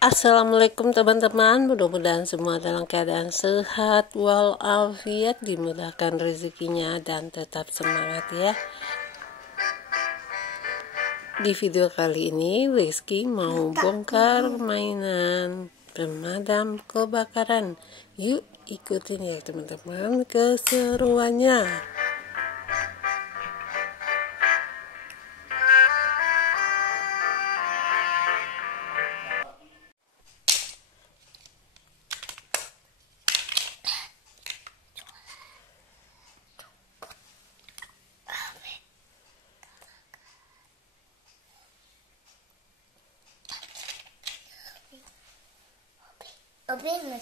Assalamualaikum teman-teman, mudah-mudahan semua dalam keadaan sehat walafiat, dimudahkan rezekinya dan tetap semangat ya. Di video kali ini Rizky mau bongkar mainan pemadam kebakaran. Yuk ikutin ya teman-teman keseruannya. Open.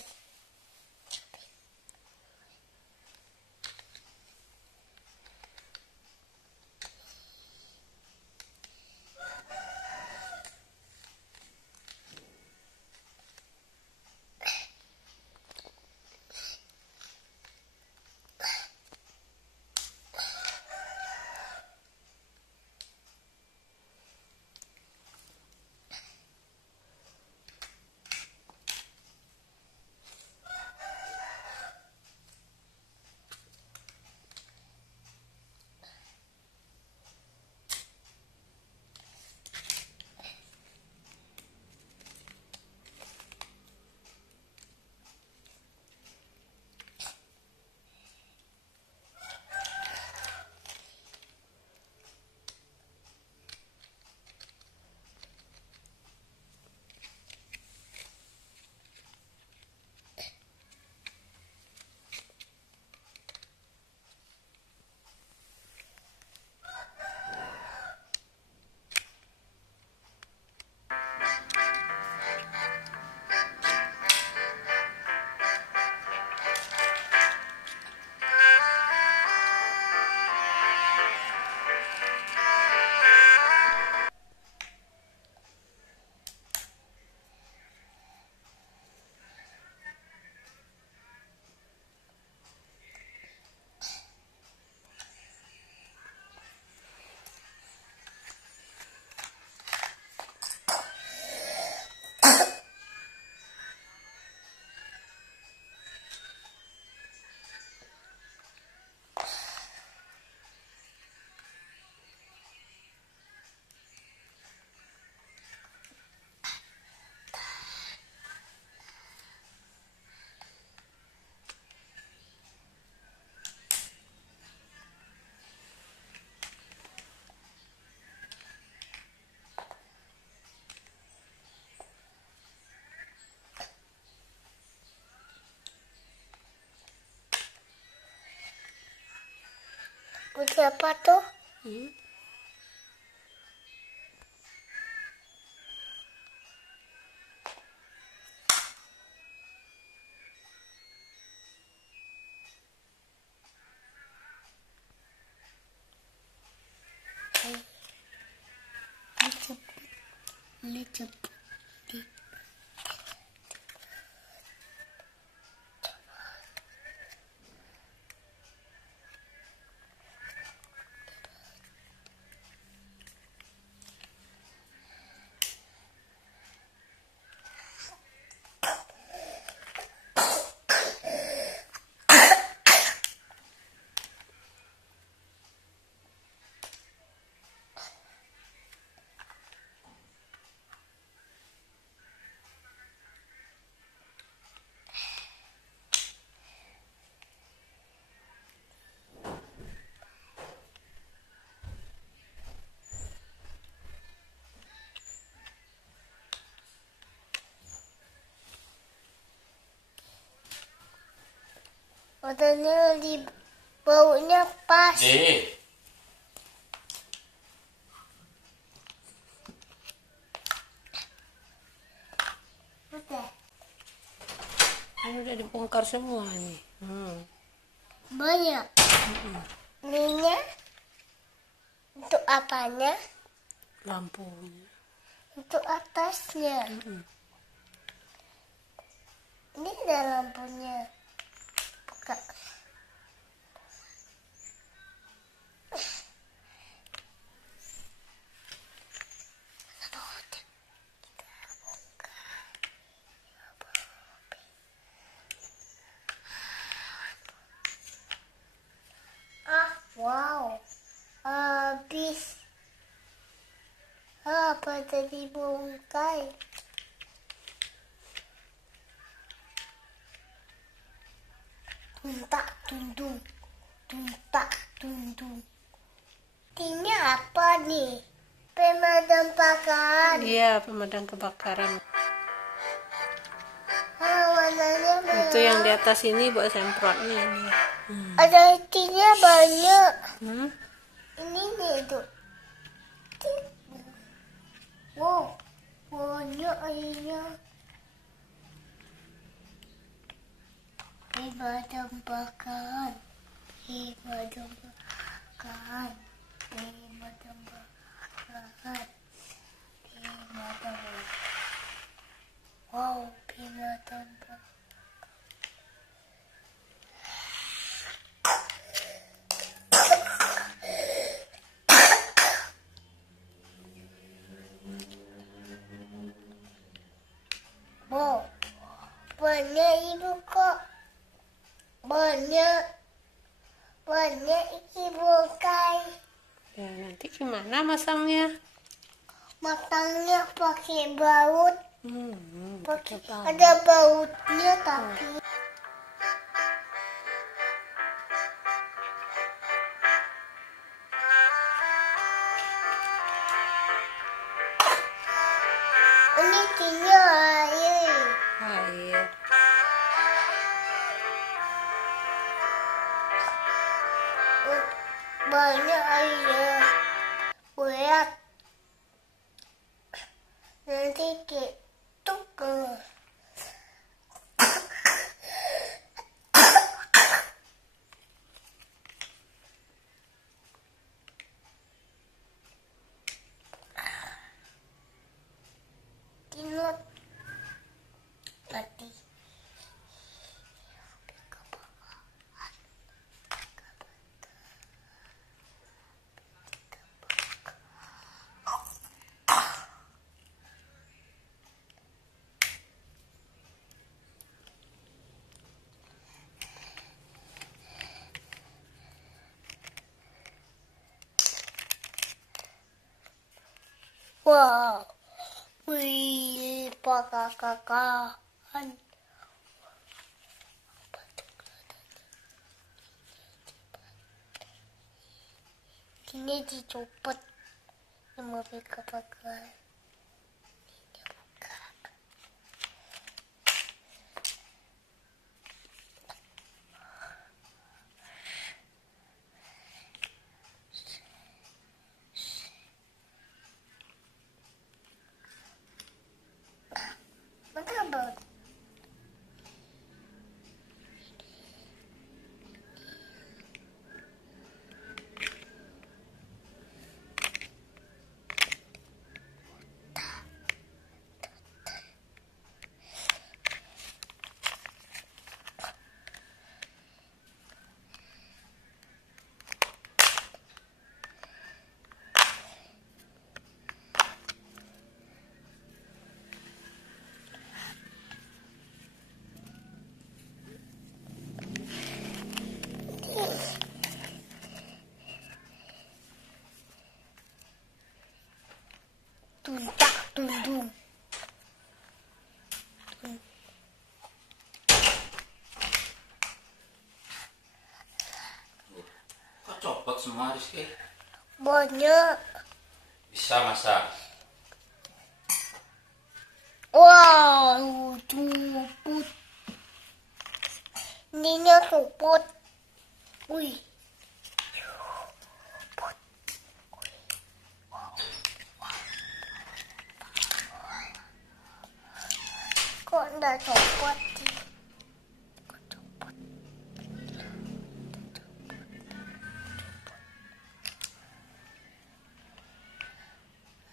Kunci apa tuh? Ini cepet. Warnanya di baunya pas. Ini udah dibongkar semua nih. Banyak. Ininya untuk apanya? Lampunya. Untuk atasnya. Ini ada lampunya. Buka. bangkai. Tuntak tundung, tuntak tundung. Ini apa nih? Pemadam kebakaran. Iya, pemadam kebakaran. Warnanya merah. Itu yang di atas ini buat semprotnya ini. Ada itinya banyak. Hmm? Ini nih tuh. Wow, banyak airnya. Pemadam kebakaran. Pemadam kebakaran. Pemadam kebakaran. Pemadam. Wow, pemadam kebakaran. Wow, banyak ibu kok. Banyak ibu kai. Ya, nanti gimana masangnya? Matangnya pakai baut. Pakai baut. Ada bautnya tapi. Ini tinggal air. Air. Banyak airnya. Berat. Nanti ketuk. Tinut. Mati. Wow, wih, pakakakan. Ini dicopot sama pakakakan. Mengapa? Tuntak tundung. Kok copot semua Rizky? Banyak. Bisa masak. Wow, copot. Ininya copot. Wih. Kok enggak copot sih? Kok copot?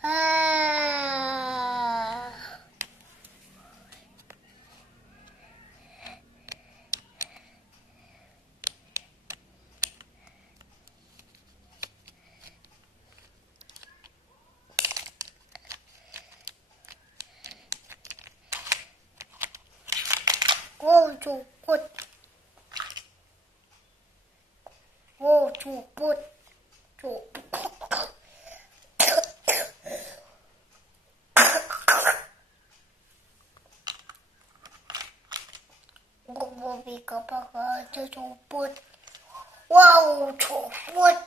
Ah. Wow, copot. Wow, copot. Copot. Baby kapag cupot. Wow, cupot.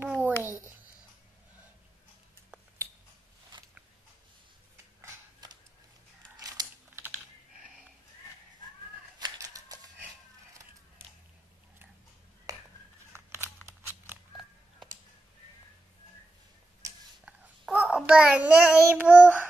Boy. Kok banyak, Ibu?